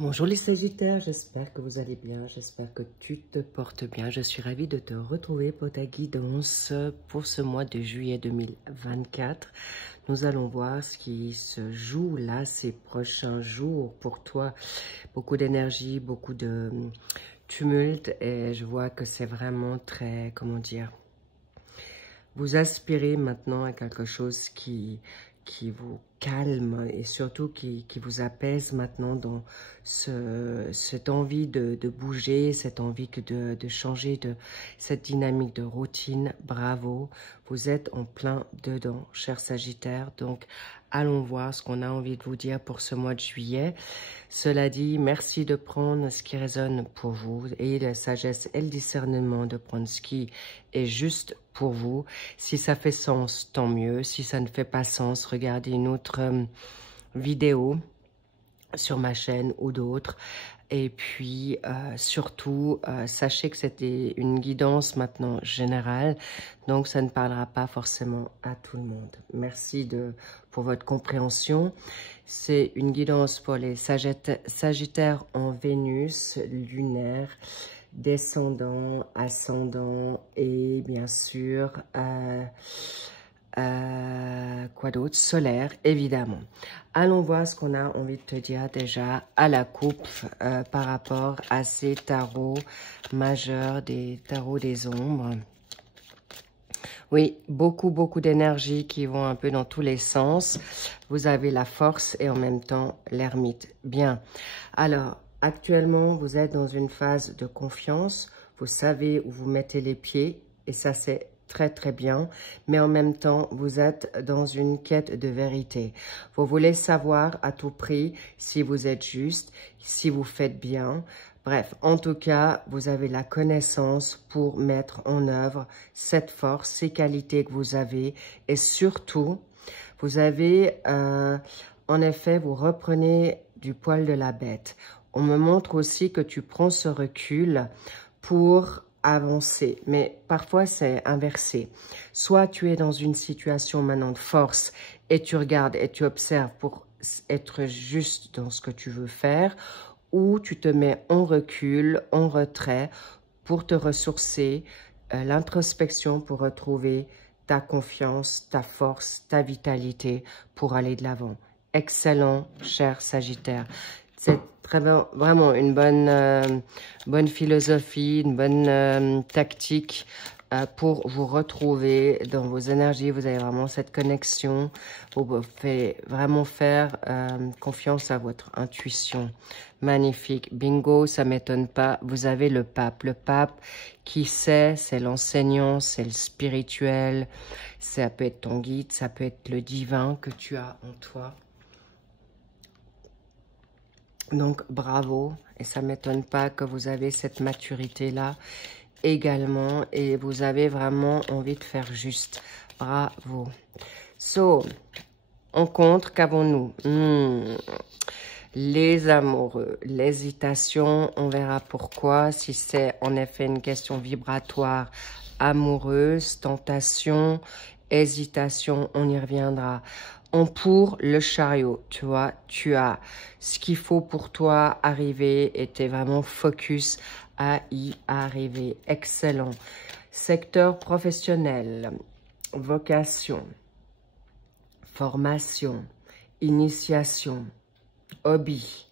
Bonjour les Sagittaires, j'espère que vous allez bien, j'espère que tu te portes bien. Je suis ravie de te retrouver pour ta guidance pour ce mois de juillet 2024. Nous allons voir ce qui se joue là ces prochains jours pour toi. Beaucoup d'énergie, beaucoup de tumulte et je vois que c'est vraiment très, comment dire, vous aspirez maintenant à quelque chose qui vous calme et surtout qui vous apaise maintenant dans cette envie de bouger, cette envie de changer de cette dynamique de routine. Bravo, vous êtes en plein dedans, cher Sagittaire. Donc, allons voir ce qu'on a envie de vous dire pour ce mois de juillet. Cela dit, merci de prendre ce qui résonne pour vous et la sagesse et le discernement de prendre ce qui est juste pour vous. Si ça fait sens, tant mieux. Si ça ne fait pas sens, regardez une autre vidéo sur ma chaîne ou d'autres. Et puis, surtout, sachez que c'était une guidance maintenant générale. Donc, ça ne parlera pas forcément à tout le monde. Merci pour votre compréhension. C'est une guidance pour les Sagittaires en Vénus lunaire, descendant, ascendant et bien sûr, quoi d'autre? Solaire, évidemment. Allons voir ce qu'on a envie de te dire déjà à la coupe par rapport à ces tarots majeurs, des tarots des ombres. Oui, beaucoup d'énergie qui vont un peu dans tous les sens. Vous avez la force et en même temps l'ermite. Bien. Alors, actuellement, vous êtes dans une phase de confiance. Vous savez où vous mettez les pieds et ça, c'est très bien. Mais en même temps, vous êtes dans une quête de vérité. Vous voulez savoir à tout prix si vous êtes juste, si vous faites bien. Bref, en tout cas, vous avez la connaissance pour mettre en œuvre cette force, ces qualités que vous avez. Et surtout, vous avez, en effet, vous reprenez du poil de la bête. On me montre aussi que tu prends ce recul pour avancer. Mais parfois, c'est inversé. Soit tu es dans une situation maintenant de force et tu regardes et tu observes pour être juste dans ce que tu veux faire, ou tu te mets en recul, en retrait, pour te ressourcer, l'introspection pour retrouver ta confiance, ta force, ta vitalité pour aller de l'avant. Excellent, cher Sagittaire. C'est vraiment une bonne philosophie, une bonne tactique pour vous retrouver dans vos énergies. Vous avez vraiment cette connexion. Vous pouvez vraiment faire confiance à votre intuition. Magnifique. Bingo, ça ne m'étonne pas. Vous avez le pape. Le pape qui sait, c'est l'enseignant, c'est le spirituel. Ça peut être ton guide, ça peut être le divin que tu as en toi. Donc, bravo. Et ça ne m'étonne pas que vous avez cette maturité-là également. Et vous avez vraiment envie de faire juste. Bravo. So, on compte, qu'avons-nous? Les amoureux, l'hésitation, on verra pourquoi. Si c'est en effet une question vibratoire amoureuse, tentation, hésitation, on y reviendra. Pour le chariot, tu vois, tu as ce qu'il faut pour toi arriver et tu es vraiment focus à y arriver. Excellent. Secteur professionnel, vocation, formation, initiation, hobby.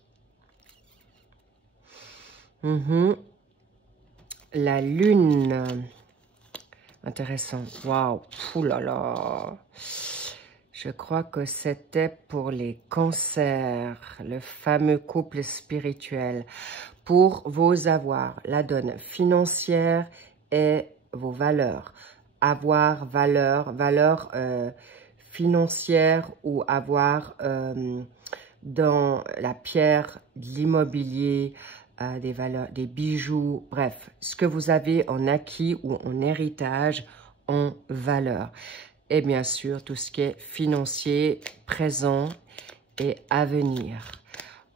La lune. Intéressant. Waouh. Ouh là là. Je crois que c'était pour les cancers, le fameux couple spirituel. Pour vos avoirs, la donne financière et vos valeurs. Avoir, valeur financière ou avoir dans la pierre, l'immobilier, des valeurs, des bijoux, bref, ce que vous avez en acquis ou en héritage en valeur. Et bien sûr, tout ce qui est financier, présent et à venir.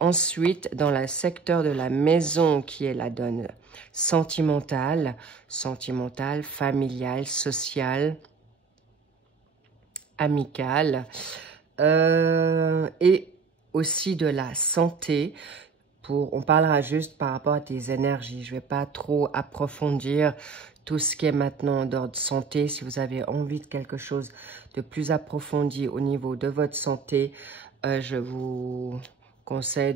Ensuite, dans le secteur de la maison, qui est la donne sentimentale, familiale, sociale, amicale, et aussi de la santé, on parlera juste par rapport à tes énergies. Je ne vais pas trop approfondir tout ce qui est maintenant d'ordre santé. Si vous avez envie de quelque chose de plus approfondi au niveau de votre santé, je vous conseille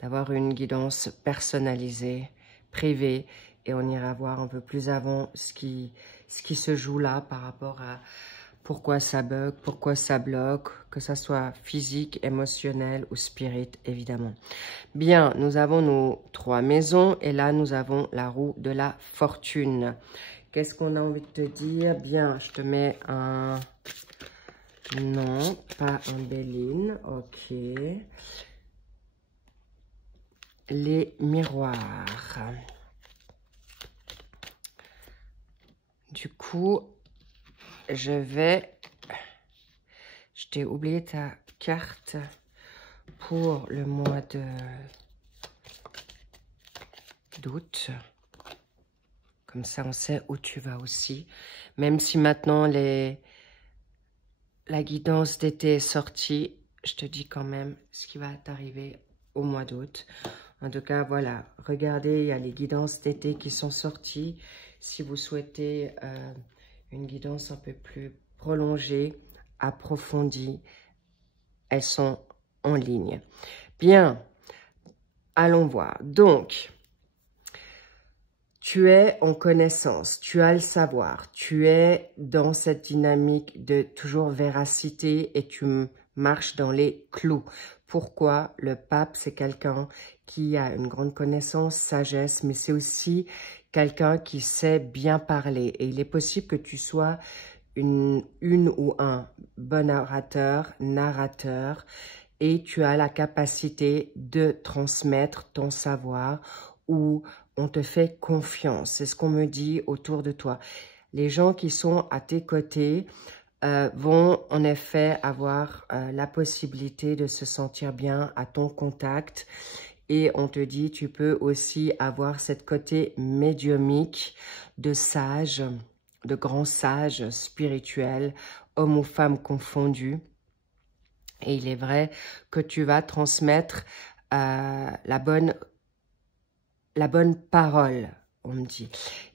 d'avoir une guidance personnalisée, privée, et on ira voir un peu plus avant ce qui se joue là par rapport à pourquoi ça bug, pourquoi ça bloque, que ça soit physique, émotionnel ou spirit, évidemment. Bien, nous avons nos 3 maisons et là, nous avons la roue de la fortune. Qu'est-ce qu'on a envie de te dire? Bien, je te mets un... Non, pas un Béline, ok. Les miroirs. Du coup, je t'ai oublié ta carte pour le mois d'août. Comme ça, on sait où tu vas aussi. Même si maintenant, la guidance d'été est sortie, je te dis quand même ce qui va t'arriver au mois d'août. En tout cas, voilà. Regardez, il y a les guidances d'été qui sont sorties. Si vous souhaitez une guidance un peu plus prolongée, approfondie, elles sont en ligne. Bien, allons voir. Donc, tu es en connaissance, tu as le savoir, tu es dans cette dynamique de toujours véracité et tu marches dans les clous. Pourquoi? Le pape, c'est quelqu'un qui a une grande connaissance, sagesse, mais c'est aussi quelqu'un qui sait bien parler. Et il est possible que tu sois une ou un bon orateur, narrateur, et tu as la capacité de transmettre ton savoir ou on te fait confiance. C'est ce qu'on me dit autour de toi. Les gens qui sont à tes côtés vont en effet avoir la possibilité de se sentir bien à ton contact. Et on te dit, tu peux aussi avoir cette côté médiumique de sage, de grand sage spirituel, homme ou femme confondus. Et il est vrai que tu vas transmettre la bonne parole, on me dit.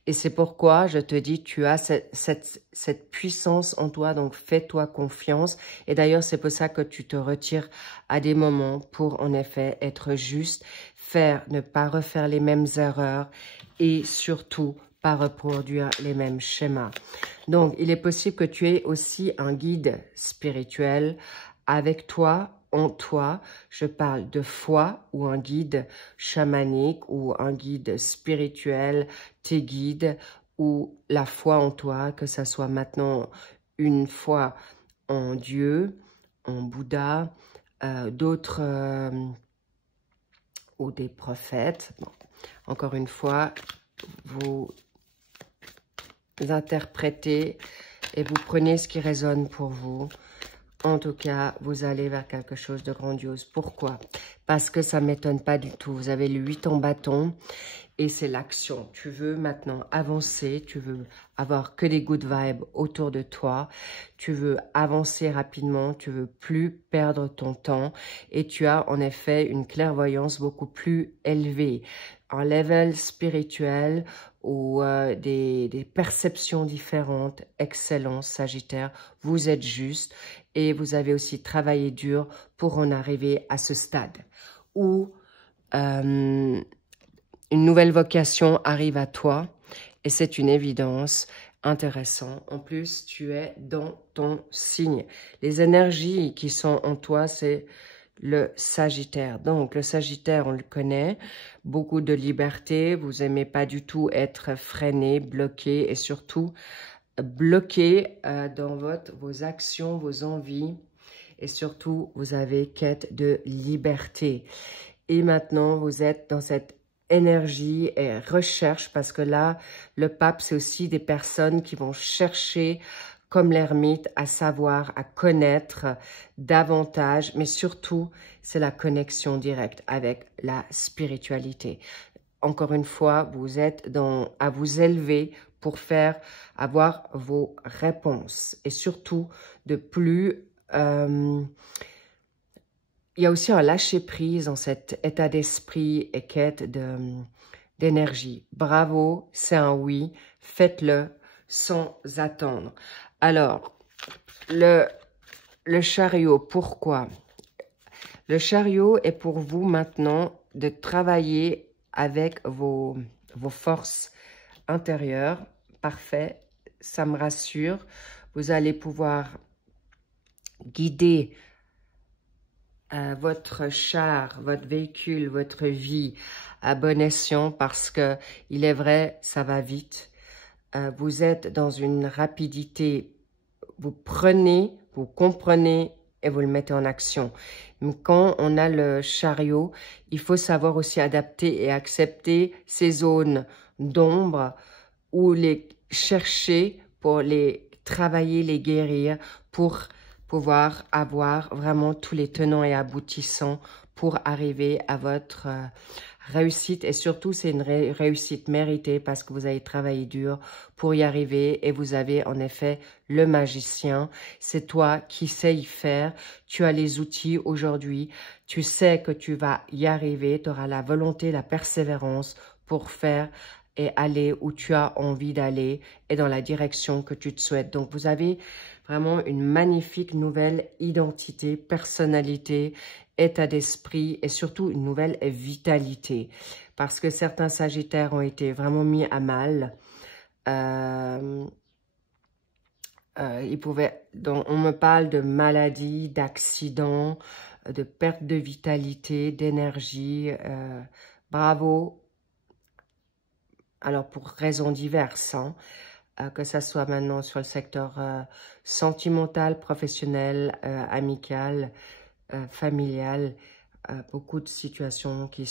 Et c'est pourquoi je te dis, tu as cette puissance en toi, donc fais-toi confiance. Et d'ailleurs, c'est pour ça que tu te retires à des moments pour, en effet, être juste, ne pas refaire les mêmes erreurs et surtout, pas reproduire les mêmes schémas. Donc, il est possible que tu aies aussi un guide spirituel avec toi, en toi. Je parle de foi ou un guide chamanique ou un guide spirituel, tes guides ou la foi en toi, que ça soit maintenant une foi en Dieu, en Bouddha, d'autres ou des prophètes. Bon, encore une fois, vous interprétez et vous prenez ce qui résonne pour vous. En tout cas, vous allez vers quelque chose de grandiose. Pourquoi? Parce que ça ne m'étonne pas du tout. Vous avez le 8 en bâton et c'est l'action. Tu veux maintenant avancer, tu veux avoir que des good vibes autour de toi, tu veux avancer rapidement, tu veux plus perdre ton temps et tu as en effet une clairvoyance beaucoup plus élevée, un level spirituel ou des perceptions différentes. Excellent, Sagittaire, vous êtes juste et vous avez aussi travaillé dur pour en arriver à ce stade où une nouvelle vocation arrive à toi et c'est une évidence. Intéressant. En plus, tu es dans ton signe. Les énergies qui sont en toi, c'est le Sagittaire. Donc, le Sagittaire, on le connaît, beaucoup de liberté, vous aimez pas du tout être freiné, bloqué et surtout bloqué dans vos actions, vos envies et surtout, vous avez quête de liberté. Et maintenant, vous êtes dans cette énergie et recherche parce que là, le pape, c'est aussi des personnes qui vont chercher comme l'ermite, à savoir, à connaître davantage, mais surtout, c'est la connexion directe avec la spiritualité. Encore une fois, vous êtes à vous élever pour avoir vos réponses et surtout de plus il y a aussi un lâcher-prise dans cet état d'esprit et quête d'énergie. Bravo, c'est un oui, faites-le sans attendre. Alors, le chariot, pourquoi? Le chariot est pour vous maintenant de travailler avec vos forces intérieures. Parfait, ça me rassure. Vous allez pouvoir guider votre char, votre véhicule, votre vie à bon escient parce que il est vrai, ça va vite. Vous êtes dans une rapidité, vous prenez, vous comprenez et vous le mettez en action. Mais quand on a le chariot, il faut savoir aussi adapter et accepter ces zones d'ombre ou les chercher pour les travailler, les guérir, pour pouvoir avoir vraiment tous les tenants et aboutissants pour arriver à votre réussite. Et surtout, c'est une réussite méritée parce que vous avez travaillé dur pour y arriver et vous avez en effet le magicien. C'est toi qui sais y faire. Tu as les outils aujourd'hui. Tu sais que tu vas y arriver. Tu auras la volonté, la persévérance pour faire et aller où tu as envie d'aller et dans la direction que tu te souhaites. Donc, vous avez vraiment une magnifique nouvelle identité, personnalité, état d'esprit et surtout une nouvelle vitalité. Parce que certains Sagittaires ont été vraiment mis à mal. On me parle de maladies, d'accidents, de perte de vitalité, d'énergie. Bravo. Alors, pour raisons diverses, hein, que ça soit maintenant sur le secteur sentimental, professionnel, amical, familial, beaucoup de situations qui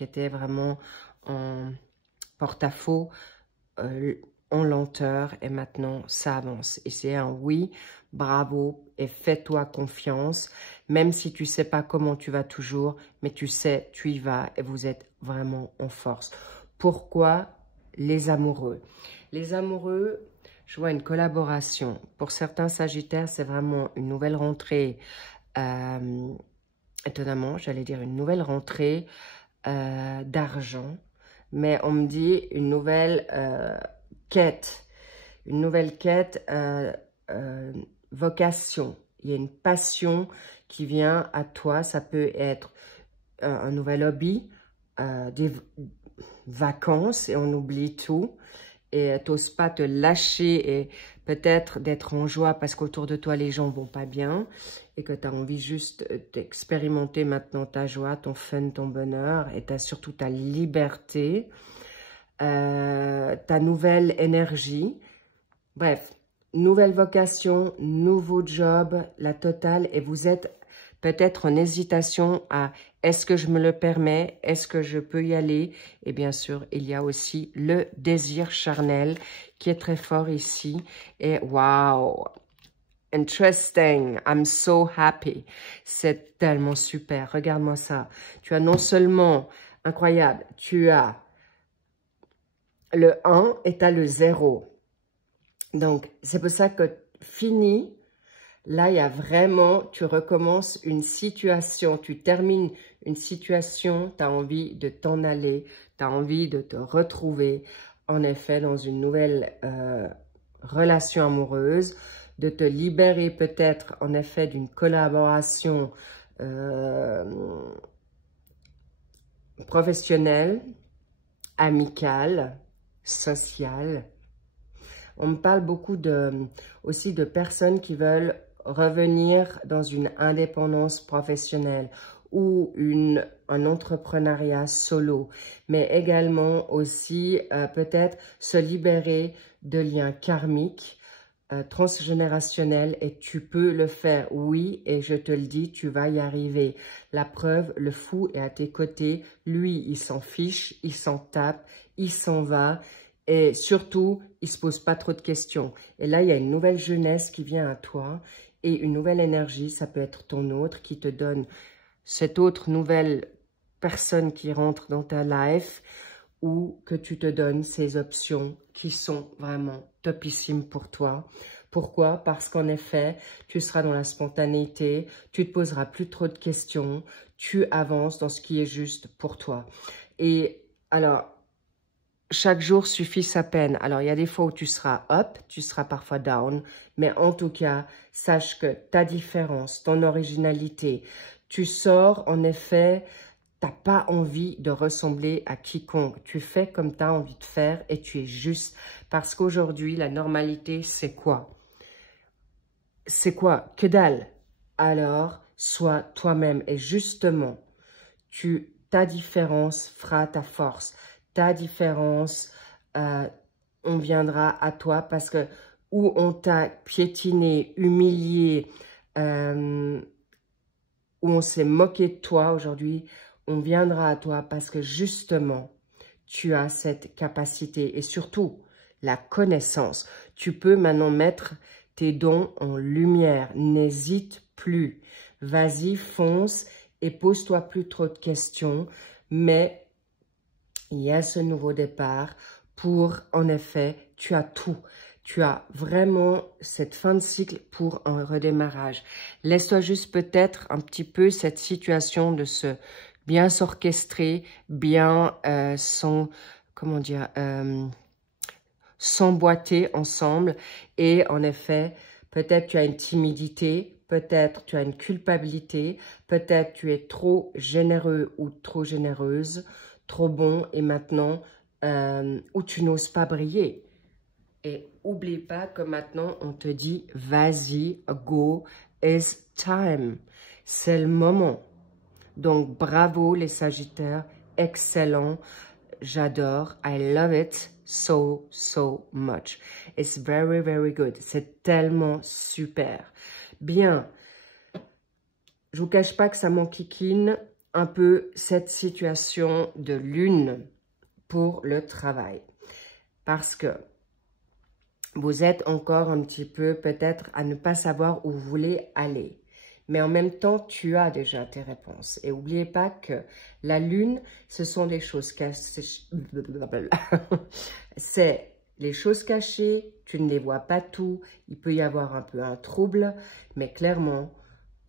étaient vraiment en porte-à-faux, en lenteur, et maintenant ça avance. Et c'est un oui, bravo, et fais-toi confiance, même si tu sais pas comment tu vas toujours, mais tu sais, tu y vas, et vous êtes vraiment en force. Pourquoi les amoureux? Les amoureux, je vois une collaboration. Pour certains Sagittaires, c'est vraiment une nouvelle rentrée. Étonnamment, j'allais dire une nouvelle rentrée d'argent. Mais on me dit une nouvelle quête. Une nouvelle quête, vocation. Il y a une passion qui vient à toi. Ça peut être un nouvel hobby, des vacances et on oublie tout et t'oses pas te lâcher et peut-être d'être en joie parce qu'autour de toi les gens vont pas bien et que tu as envie juste d'expérimenter maintenant ta joie, ton fun, ton bonheur et surtout ta liberté, ta nouvelle énergie. Bref, nouvelle vocation, nouveau job, la totale, et vous êtes peut-être en hésitation à est-ce que je me le permets, est-ce que je peux y aller? Et bien sûr, il y a aussi le désir charnel qui est très fort ici. Et wow, interesting, I'm so happy. C'est tellement super, regarde-moi ça. Tu as non seulement, incroyable, tu as le 1 et tu as le 0. Donc, c'est pour ça que fini. Là, il y a vraiment, tu recommences une situation, tu termines une situation, tu as envie de t'en aller, tu as envie de te retrouver, en effet, dans une nouvelle relation amoureuse, de te libérer peut-être, en effet, d'une collaboration professionnelle, amicale, sociale. On me parle beaucoup aussi de personnes qui veulent revenir dans une indépendance professionnelle ou un entrepreneuriat solo, mais également aussi peut-être se libérer de liens karmiques, transgénérationnels, et tu peux le faire, oui, et je te le dis, tu vas y arriver. La preuve, le fou est à tes côtés, lui, il s'en fiche, il s'en tape, il s'en va. Et surtout, il ne se pose pas trop de questions. Et là, il y a une nouvelle jeunesse qui vient à toi et une nouvelle énergie, ça peut être ton autre, qui te donne cette autre nouvelle personne qui rentre dans ta life ou que tu te donnes ces options qui sont vraiment topissimes pour toi, Pourquoi? Parce qu'en effet, tu seras dans la spontanéité, tu te poseras plus trop de questions, tu avances dans ce qui est juste pour toi. Et alors, chaque jour suffit sa peine. Alors, il y a des fois où tu seras up, tu seras parfois down, mais en tout cas, sache que ta différence, ton originalité, tu sors, en effet, tu n'as pas envie de ressembler à quiconque. Tu fais comme tu as envie de faire et tu es juste. Parce qu'aujourd'hui, la normalité, c'est quoi? C'est quoi? Que dalle. Alors, sois toi-même. Et justement, ta différence fera ta force. Ta différence, on viendra à toi parce que où on t'a piétiné, humilié, où on s'est moqué de toi aujourd'hui, on viendra à toi parce que justement, tu as cette capacité et surtout la connaissance. Tu peux maintenant mettre tes dons en lumière. N'hésite plus. Vas-y, fonce et pose-toi plus trop de questions. Mais il y a ce nouveau départ pour, en effet, tu as tout. Tu as vraiment cette fin de cycle pour un redémarrage. Laisse-toi juste peut-être un petit peu cette situation de se bien s'orchestrer, bien comment dire, s'emboîter ensemble. Et en effet, peut-être tu as une timidité, peut-être tu as une culpabilité, peut-être tu es trop généreux ou trop généreuse, trop bon et maintenant où tu n'oses pas briller. Et oublie pas que maintenant on te dit vas-y, go, it's time. C'est le moment. Donc bravo les Sagittaires, excellent. J'adore, I love it so, so much. It's very, very good. C'est tellement super. Bien, je vous cache pas que ça m'enquiquine un peu cette situation de lune pour le travail. Parce que vous êtes encore un petit peu peut-être à ne pas savoir où vous voulez aller. Mais en même temps, tu as déjà tes réponses. Et n'oubliez pas que la lune, ce sont des choses cachées. C'est les choses cachées, tu ne les vois pas tout. Il peut y avoir un peu un trouble, mais clairement,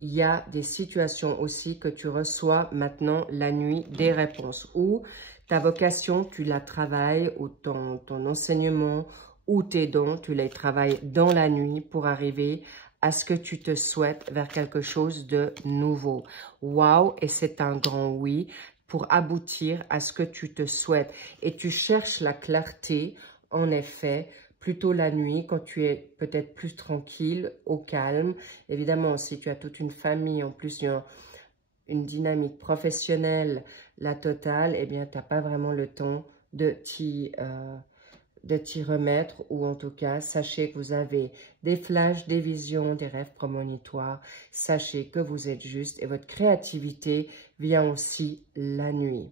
il y a des situations aussi que tu reçois maintenant la nuit des réponses. Ou ta vocation, tu la travailles, ou ton enseignement, ou tes dons, tu les travailles dans la nuit pour arriver à ce que tu te souhaites vers quelque chose de nouveau. Waouh, et c'est un grand oui pour aboutir à ce que tu te souhaites. Et tu cherches la clarté, en effet, plutôt la nuit, quand tu es peut-être plus tranquille, au calme. Évidemment, si tu as toute une famille, en plus une dynamique professionnelle, la totale, eh bien, tu n'as pas vraiment le temps de t'y remettre, ou en tout cas, sachez que vous avez des flashs, des visions, des rêves prémonitoires. Sachez que vous êtes juste et votre créativité vient aussi la nuit.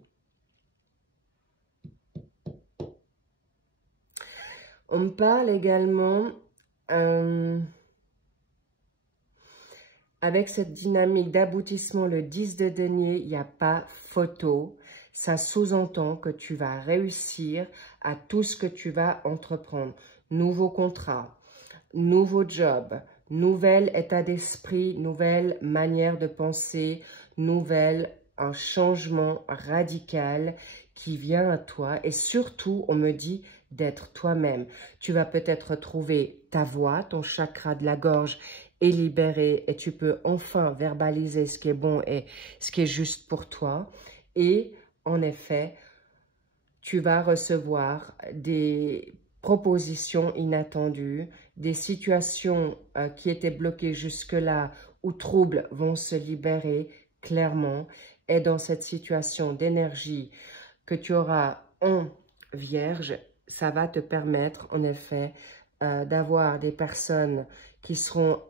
On me parle également avec cette dynamique d'aboutissement, le 10 de denier, il n'y a pas photo. Ça sous-entend que tu vas réussir à tout ce que tu vas entreprendre. Nouveau contrat, nouveau job, nouvel état d'esprit, nouvelle manière de penser, un changement radical qui vient à toi. Et surtout, on me dit d'être toi-même. Tu vas peut-être retrouver ta voix, ton chakra de la gorge est libéré et tu peux enfin verbaliser ce qui est bon et ce qui est juste pour toi. Et en effet, tu vas recevoir des propositions inattendues, des situations qui étaient bloquées jusque-là où troubles vont se libérer clairement. Et dans cette situation d'énergie que tu auras en Vierge, ça va te permettre en effet d'avoir des personnes qui seront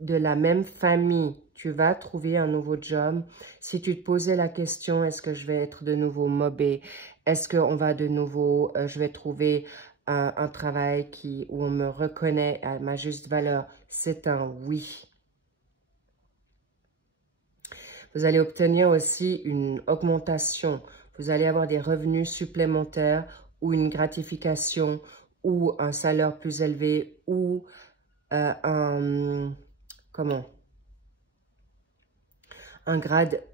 de la même famille. Tu vas trouver un nouveau job. Si tu te posais la question, est-ce que je vais être de nouveau mobé? Est-ce qu'on va de nouveau, je vais trouver un travail où on me reconnaît à ma juste valeur? C'est un oui. Vous allez obtenir aussi une augmentation. Vous allez avoir des revenus supplémentaires ou une gratification ou un salaire plus élevé ou comment? Un grade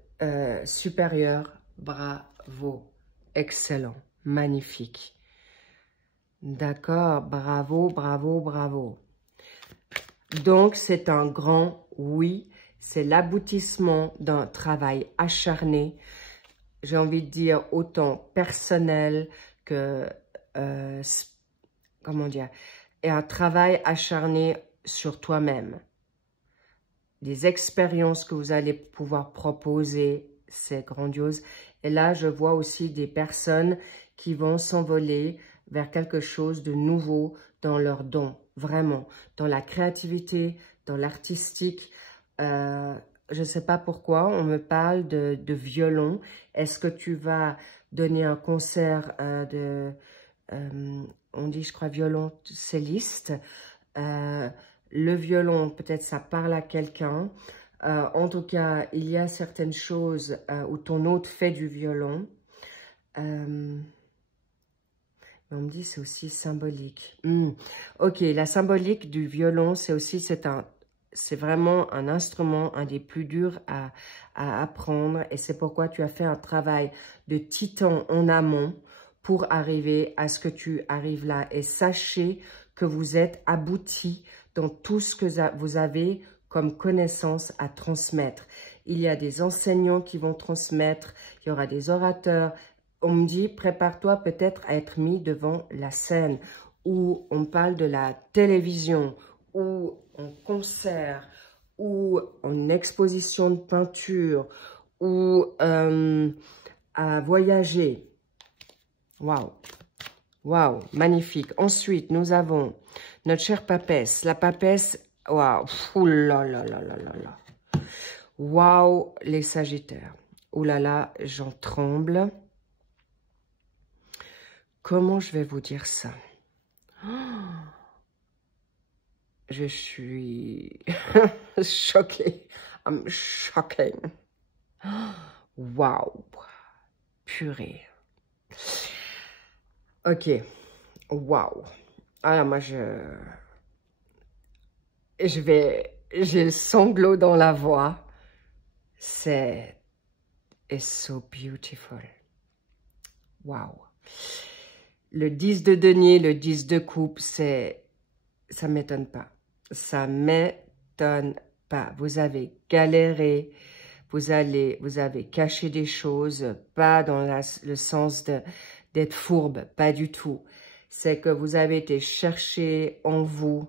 supérieur. Bravo. Excellent. Magnifique. D'accord. Bravo, bravo, bravo. Donc, c'est un grand oui. C'est l'aboutissement d'un travail acharné. J'ai envie de dire autant personnel que, comment dire, et un travail acharné sur toi-même. Des expériences que vous allez pouvoir proposer, c'est grandiose. Et là, je vois aussi des personnes qui vont s'envoler vers quelque chose de nouveau dans leurs dons, vraiment, dans la créativité, dans l'artistique. Je ne sais pas pourquoi, on me parle de violon. Est-ce que tu vas donner un concert on dit, je crois, violoncelliste. Le violon, peut-être ça parle à quelqu'un. En tout cas, il y a certaines choses où ton hôte fait du violon. On me dit c'est aussi symbolique. Ok, la symbolique du violon, c'est aussi, c'est vraiment un instrument, un des plus durs à apprendre. Et c'est pourquoi tu as fait un travail de titan en amont pour arriver à ce que tu arrives là. Et sachez que vous êtes aboutis dans tout ce que vous avez comme connaissance à transmettre. Il y a des enseignants qui vont transmettre, il y aura des orateurs. On me dit, prépare-toi peut-être à être mis devant la scène, où on parle de la télévision, ou en concert, ou en exposition de peinture, ou à voyager. Waouh! Waouh! Magnifique. Ensuite, nous avons notre chère papesse. La papesse, waouh! Ouh là là là là là là! Waouh! Les sagittaires. Ouh là là, j'en tremble. Comment je vais vous dire ça? Je suis choquée. I'm shocking. Waouh! Purée. Ok. Waouh. Alors moi, j'ai le sanglot dans la voix. C'est so beautiful. Waouh. Le 10 de denier, le 10 de coupe, ça m'étonne pas. Ça m'étonne pas. Vous avez galéré, vous avez caché des choses, pas dans le sens d'être fourbe, pas du tout. C'est que vous avez été chercher en vous,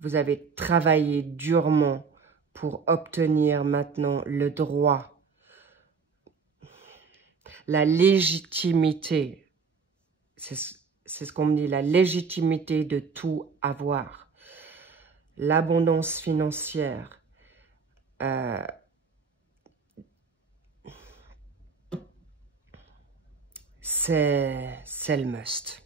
vous avez travaillé durement pour obtenir maintenant le droit, la légitimité. C'est ce qu'on me dit, la légitimité de tout avoir. L'abondance financière. C'est le must.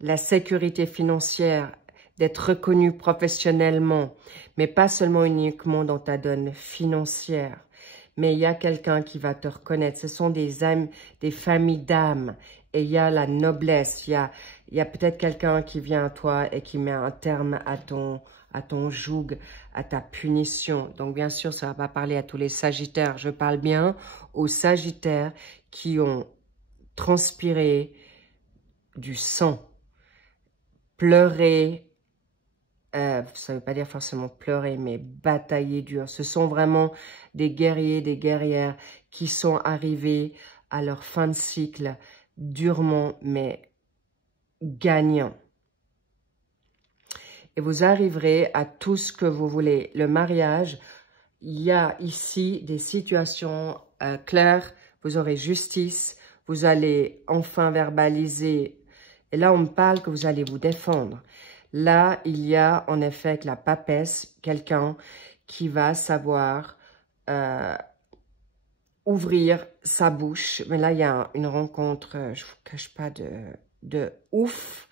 La sécurité financière, d'être reconnu professionnellement, mais pas seulement uniquement dans ta donne financière. Mais il y a quelqu'un qui va te reconnaître. Ce sont des âmes, des familles d'âmes. Et il y a la noblesse. Il y a peut-être quelqu'un qui vient à toi et qui met un terme à ton joug, à ta punition. Donc, bien sûr, ça ne va pas parler à tous les sagittaires. Je parle bien aux sagittaires qui ont transpiré du sang, pleuré. Ça ne veut pas dire forcément pleurer, mais batailler dur. Ce sont vraiment des guerriers, des guerrières qui sont arrivés à leur fin de cycle durement, mais gagnants. Et vous arriverez à tout ce que vous voulez. Le mariage, il y a ici des situations claires. Vous aurez justice. Vous allez enfin verbaliser. Et là, on me parle que vous allez vous défendre. Là, il y a en effet avec la papesse, quelqu'un qui va savoir ouvrir sa bouche. Mais là, il y a une rencontre, je ne vous cache pas, de ouf,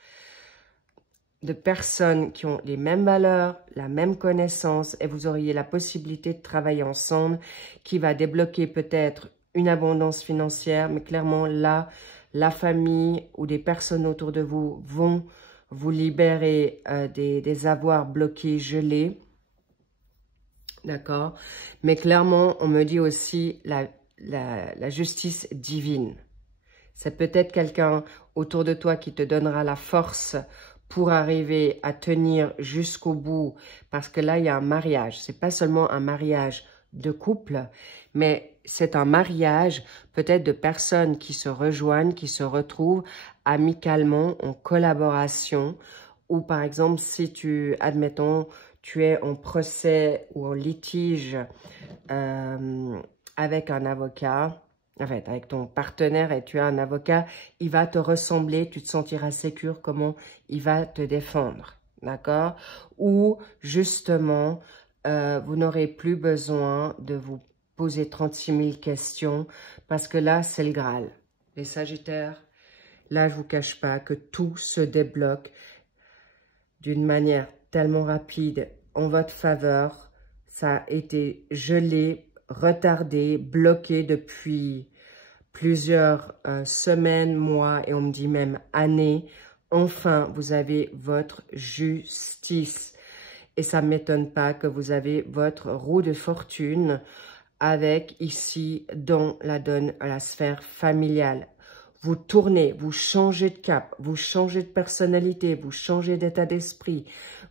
de personnes qui ont les mêmes valeurs, la même connaissance, et vous auriez la possibilité de travailler ensemble, qui va débloquer peut-être une abondance financière, mais clairement là, la famille ou des personnes autour de vous vont vous libérer des avoirs bloqués, gelés. D'accord? Mais clairement, on me dit aussi la justice divine. C'est peut-être quelqu'un autour de toi qui te donnera la force pour arriver à tenir jusqu'au bout. Parce que là, il y a un mariage. C'est pas seulement un mariage de couple, mais c'est un mariage peut-être de personnes qui se rejoignent, qui se retrouvent amicalement, en collaboration. Ou par exemple, si tu, admettons, tu es en procès ou en litige avec un avocat, en fait, avec ton partenaire et tu as un avocat, il va te ressembler, tu te sentiras sécure comment il va te défendre, d'accord? Ou justement, vous n'aurez plus besoin de vous poser 36 000 questions parce que là, c'est le Graal. Les Sagittaires, là, je ne vous cache pas que tout se débloque d'une manière tellement rapide en votre faveur. Ça a été gelé, retardé, bloqué depuis plusieurs semaines, mois et on me dit même années. Enfin, vous avez votre justice. Et ça ne m'étonne pas que vous avez votre roue de fortune avec ici dans la donne à la sphère familiale. Vous tournez, vous changez de cap, vous changez de personnalité, vous changez d'état d'esprit.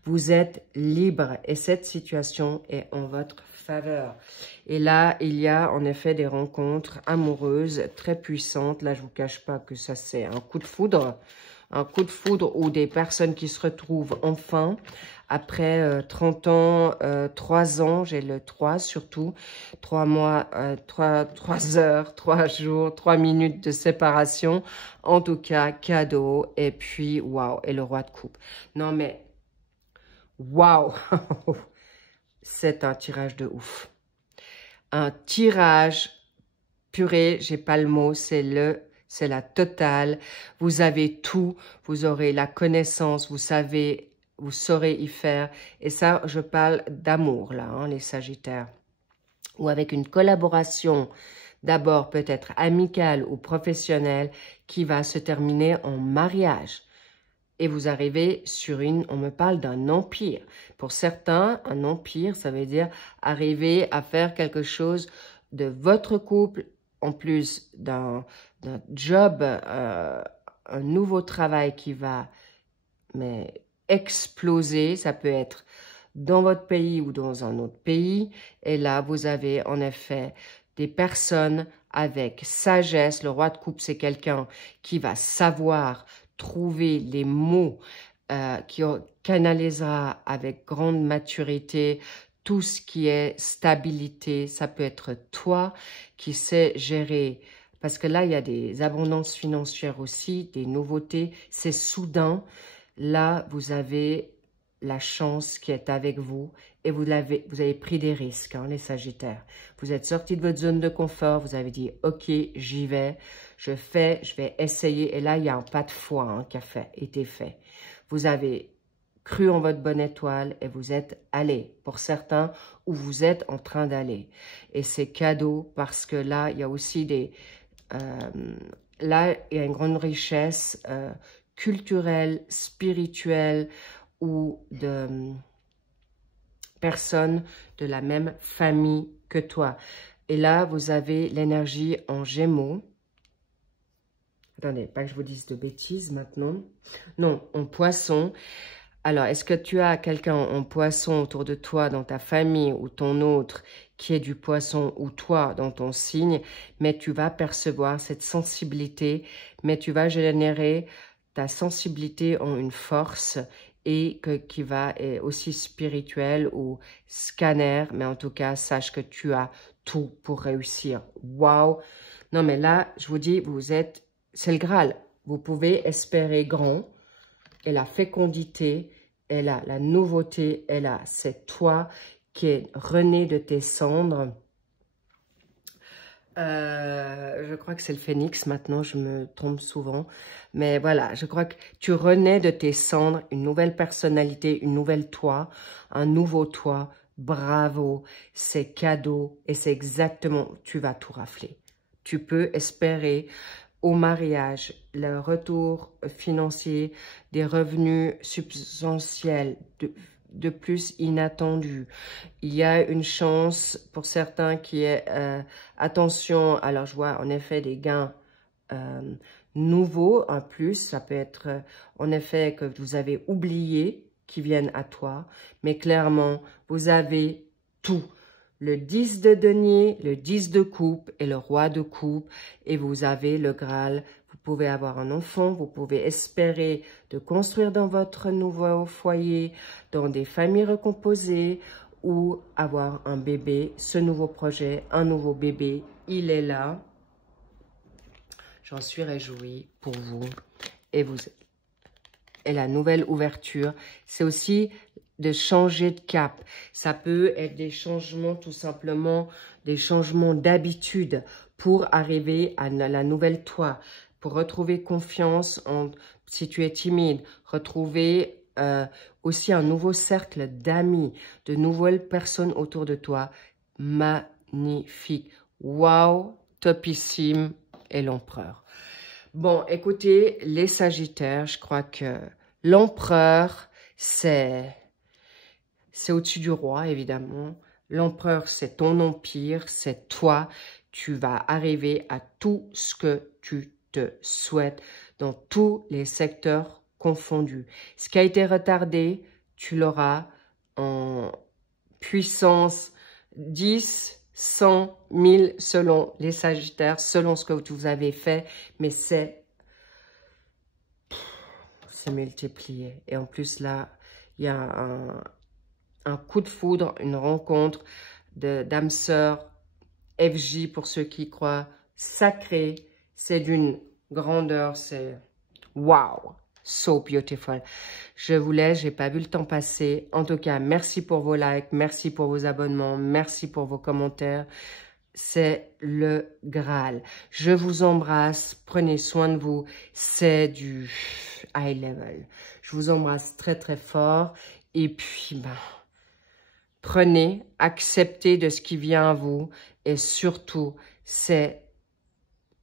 Vous êtes libre et cette situation est en votre faveur. Et là, il y a en effet des rencontres amoureuses très puissantes. Là, je ne vous cache pas que ça, c'est un coup de foudre. Un coup de foudre ou des personnes qui se retrouvent enfin après 30 ans, 3 ans, j'ai le 3 surtout, 3 mois, 3 heures, 3 jours, 3 minutes de séparation. En tout cas, cadeau. Et puis, waouh, et le roi de coupe. Non mais, waouh, c'est un tirage de ouf. Un tirage, purée, j'ai pas le mot, c'est la totale. Vous avez tout, vous aurez la connaissance, vous savez, vous saurez y faire. Et ça, je parle d'amour, là, hein, les Sagittaires. Ou avec une collaboration, d'abord peut-être amicale ou professionnelle, qui va se terminer en mariage. Et vous arrivez sur on me parle d'un empire. Pour certains, un empire, ça veut dire arriver à faire quelque chose de votre couple, en plus d'un job, un nouveau travail qui va exploser. Ça peut être dans votre pays ou dans un autre pays. Et là, vous avez en effet des personnes avec sagesse. Le roi de coupe, c'est quelqu'un qui va savoir trouver les mots, qui canalisera avec grande maturité tout ce qui est stabilité. Ça peut être toi qui sais gérer, parce que là, il y a des abondances financières aussi, des nouveautés. C'est soudain. Là, vous avez la chance qui est avec vous et vous avez pris des risques, hein, les Sagittaires. Vous êtes sortis de votre zone de confort, vous avez dit « Ok, j'y vais, je vais essayer. » Et là, il y a un pas de foi, hein, qui a été fait. Vous avez cru en votre bonne étoile et vous êtes allé, pour certains, où vous êtes en train d'aller. Et c'est cadeau parce que là, il y a aussi là, il y a une grande richesse culturelle, spirituelle, ou de personnes de la même famille que toi. Et là, vous avez l'énergie en Gémeaux. Attendez, pas que je vous dise de bêtises maintenant. Non, en Poisson. Alors, est-ce que tu as quelqu'un en Poisson autour de toi, dans ta famille ou ton autre, qui est du Poisson ou toi dans ton signe, mais tu vas percevoir cette sensibilité, mais tu vas générer ta sensibilité en une force et qui va être aussi spirituel ou scanner, mais en tout cas, sache que tu as tout pour réussir. Waouh! Non, mais là, je vous dis, c'est le Graal. Vous pouvez espérer grand, et la fécondité, et la nouveauté, et là, c'est toi qui es rené de tes cendres. Je crois que c'est le phénix maintenant, je me trompe souvent. Mais voilà, je crois que tu renais de tes cendres, une nouvelle personnalité, une nouvelle toi, un nouveau toi. Bravo, c'est cadeau et c'est exactement, tu vas tout rafler. Tu peux espérer au mariage, le retour financier, des revenus substantiels, de plus inattendus. Il y a une chance pour certains qui est, attention, alors je vois en effet des gains nouveaux en plus, ça peut être en effet que vous avez oublié qui viennent à toi, mais clairement, vous avez tout. Le 10 de denier, le 10 de coupe et le roi de coupe, et vous avez le Graal. Vous pouvez avoir un enfant, vous pouvez espérer de construire dans votre nouveau foyer, dans des familles recomposées, ou avoir un bébé. Ce nouveau projet, un nouveau bébé, il est là. J'en suis réjouie pour vous et vous. Et la nouvelle ouverture, c'est aussi de changer de cap. Ça peut être des changements, tout simplement, des changements d'habitude pour arriver à la nouvelle toi, pour retrouver confiance si tu es timide, retrouver aussi un nouveau cercle d'amis, de nouvelles personnes autour de toi. Magnifique. Wow, topissime et l'empereur. Bon, écoutez, les Sagittaires, je crois que l'empereur, c'est au-dessus du roi, évidemment. L'empereur, c'est ton empire, c'est toi. Tu vas arriver à tout ce que tu te souhaites dans tous les secteurs confondus. Ce qui a été retardé, tu l'auras en puissance 10, 100, 1000 selon les Sagittaires, selon ce que vous avez fait, mais c'est multiplié. Et en plus, là, il y a un coup de foudre, une rencontre d'âme sœur, FJ pour ceux qui croient, sacré, c'est d'une grandeur, c'est wow, so beautiful. Je vous laisse, j'ai pas vu le temps passer. En tout cas, merci pour vos likes, merci pour vos abonnements, merci pour vos commentaires. C'est le Graal. Je vous embrasse, prenez soin de vous, c'est du high level. Je vous embrasse très très fort et puis prenez, acceptez de ce qui vient à vous et surtout, c'est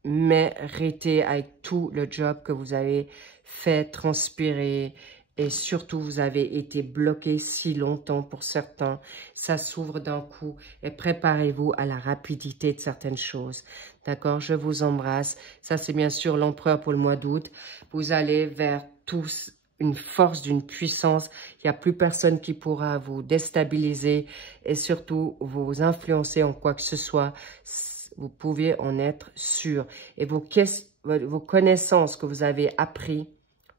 mériter avec tout le job que vous avez fait transpirer et surtout, vous avez été bloqué si longtemps pour certains. Ça s'ouvre d'un coup et préparez-vous à la rapidité de certaines choses. D'accord? Je vous embrasse. Ça, c'est bien sûr l'empereur pour le mois d'août. Vous allez vers tous une force, d'une puissance. Il n'y a plus personne qui pourra vous déstabiliser et surtout vous influencer en quoi que ce soit. Vous pouvez en être sûr. Et vos connaissances que vous avez apprises,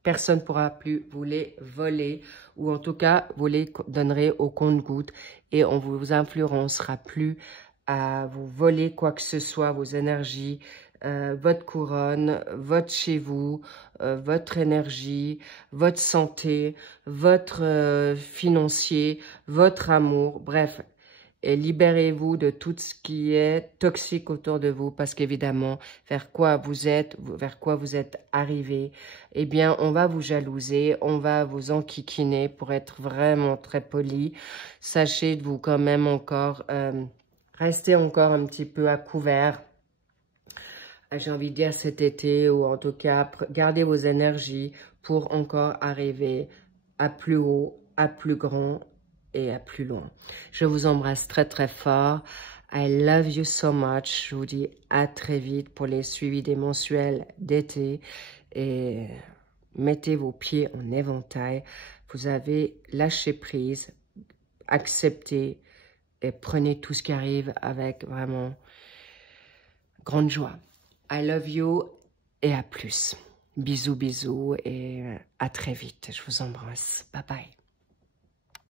personne ne pourra plus vous les voler ou en tout cas, vous les donnerez au compte-gouttes et on vous influencera plus à vous voler quoi que ce soit, vos énergies, votre couronne, votre chez vous, votre énergie, votre santé, votre financier, votre amour, bref. Et libérez-vous de tout ce qui est toxique autour de vous parce qu'évidemment, vers quoi vous êtes arrivé, eh bien, on va vous jalouser, on va vous enquiquiner pour être vraiment très poli. Sachez de vous quand même encore, rester encore un petit peu à couvert. J'ai envie de dire cet été ou en tout cas, gardez vos énergies pour encore arriver à plus haut, à plus grand et à plus loin. Je vous embrasse très très fort. I love you so much. Je vous dis à très vite pour les suivis des mensuels d'été. Et mettez vos pieds en éventail. Vous avez lâché prise, acceptez et prenez tout ce qui arrive avec vraiment grande joie. I love you et à plus. Bisous, bisous et à très vite. Je vous embrasse. Bye bye.